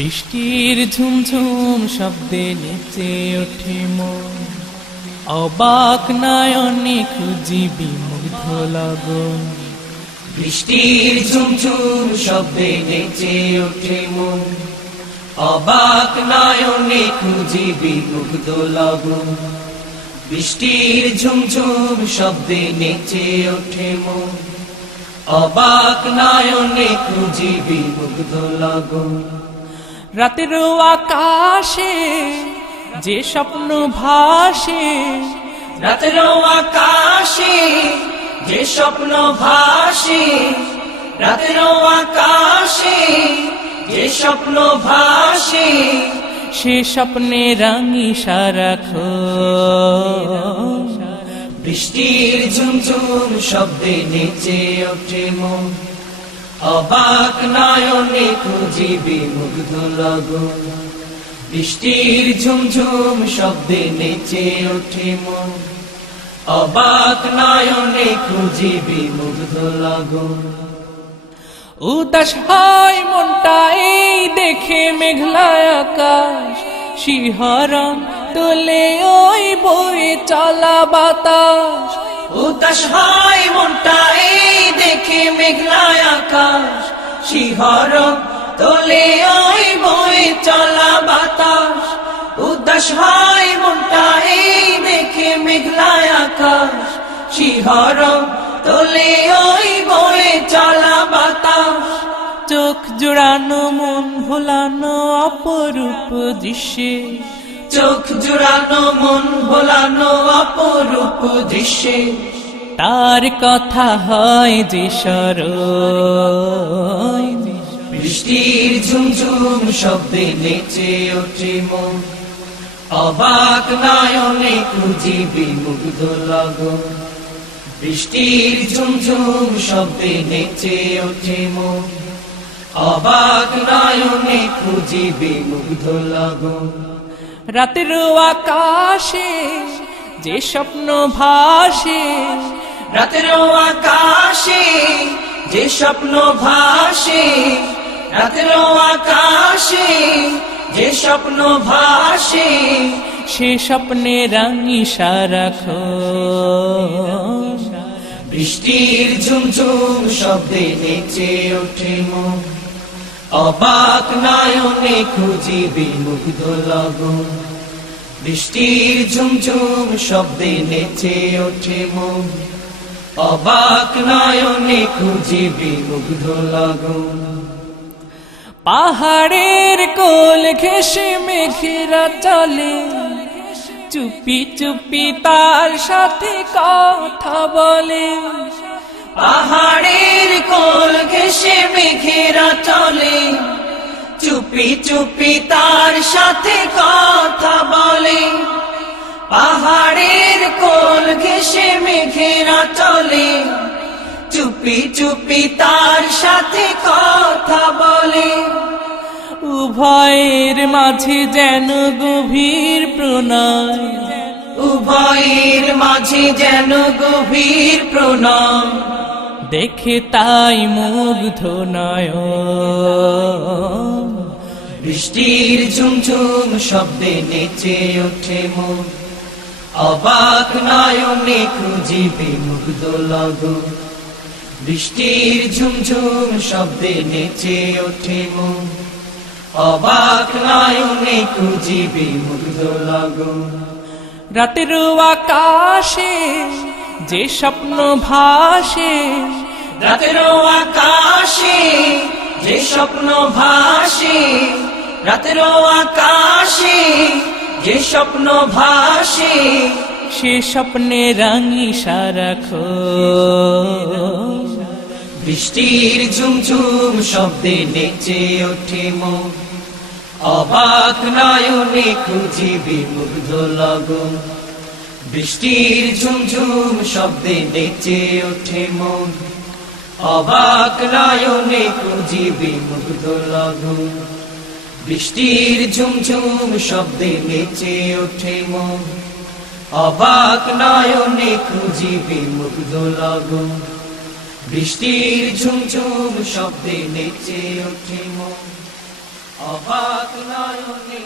বৃষ্টির ঝুমঝুম শব্দে নেচে ওঠে মন। অবাক নয়নে খুঁজি বিমুগ্ধ লগন। বৃষ্টির ঝুমঝুম শব্দে নেচে ওঠে মন। অবাক নয়নে খুঁজি বিমুগ্ধ লগন। বৃষ্টির ঝুমঝুম শব্দে নেচে ওঠে মন। অবাক নয়নে খুঁজি বিমুগ্ধ লগন। রাতের আকাশে যে স্বপ্ন ভাসে, রাতের আকাশে যে স্বপ্ন ভাসে, রাতের আকাশে যে স্বপ্ন ভাসে, সে স্বপ্নে রাঙি সারাখ বৃষ্টির ঝুমঝুম শব্দে নেচে ওঠে মন। অবাক নয়নে খুঁজি বিমুগ্ধ লগন বৃষ্টির ঝুমঝুম শব্দে নেচে ওঠে মন। অবাক নয়নে খুঁজি বিমুগ্ধ লগন উদাস হয় মনটা এই দেখে মেঘলা আকাশ। শিহরণ তোলে ওই বই চলা বাতাস। উদাস হয় মনটা এই দেখে মেঘলা আকাশ শিহর তোলে ওই বই চলা বাতাস। উদাস হয় মনটা এই দেখে মেঘলা আকাশ শিহর তোলে ওই বই চলা বাতাস। চোখ জোড়ানো মন ভোলানো অপরূপ দৃশ্যে। চোখ জুড়ানো মন ভোলানো অপরূপ দৃশ্যে। তার কথা হয় যে সরয় বৃষ্টির ঝুমঝুম শব্দে নেচে ওঠে মন। অবাক নয়নে খুঁজি বিমুগ্ধ লগন। বৃষ্টির ঝুমঝুম শব্দে নেচে ওঠে মন। অবাক নয়নে খুঁজি বিমুগ্ধ লগন। রাতের আকাশে যে স্বপ্ন ভাসে রাতের আকাশে যে স্বপ্ন ভাসে, রাতের আকাশে যে স্বপ্ন ভাসে, সে স্বপ্নে রাঙি সারাখ বৃষ্টির ঝুমঝুম শব্দে নেচে ওঠে মন। অবাক নয়নে খুঁজি বিমুগ্ধ লগন। বৃষ্টির ঝুমঝুম শব্দে নেচে ওঠে মন। অবাক নয়নে খুঁজি বিমুগ্ধ লগন। পাহাড়ের কোল ঘেসে মেঘেরা চলে। চুপি চুপি তার সাথে কথা বলে। পাহাড়ের কোল ঘেসে মেঘেরা চলে। চুপি চুপি তার সাথে কথা বলে। পাহাড়ের কোল ঘেসে মেঘেরা চলে। চুপি চুপি তার সাথে কথা বলে। উভয়ের মাঝে যেন গভীর প্রণয়। উভয়ের মাঝে যেন গভীর প্রণাম দেখে তাই মুগ্ধ নয় বৃষ্টির ঝুমঝুম শব্দে নেচে ওঠে মন। অবাক নয়নে খুঁজি মুগ্ধ লগন বৃষ্টির ঝুমঝুম শব্দে নেচে ওঠে অবাক নয়নে খুঁজি মুগ্ধ লগন রাতের আকাশে যে স্বপ্ন ভাসে রাতের আকাশে যে স্বপ্ন ভাসে রাতের আকাশে যে স্বপ্ন ভাসে, সে স্বপ্নে রাঙি সারাখ বৃষ্টির ঝুমঝুম শব্দে নেচে ওঠে মন। অবাক নয়নে খুঁজি বিমুগ্ধ লগন। বৃষ্টির ঝুমঝুম শব্দে নেচে ওঠে মন। অবাক নয়নে খুঁজি বিমুগ্ধ লগন। বৃষ্টির ঝুমঝুম শব্দে নেচে ওঠে মন। অবাক নয়নে খুঁজি বিমুগ্ধ লগন। বৃষ্টির ঝুমঝুম শব্দে নেচে ওঠে মন। অবাক নয়নে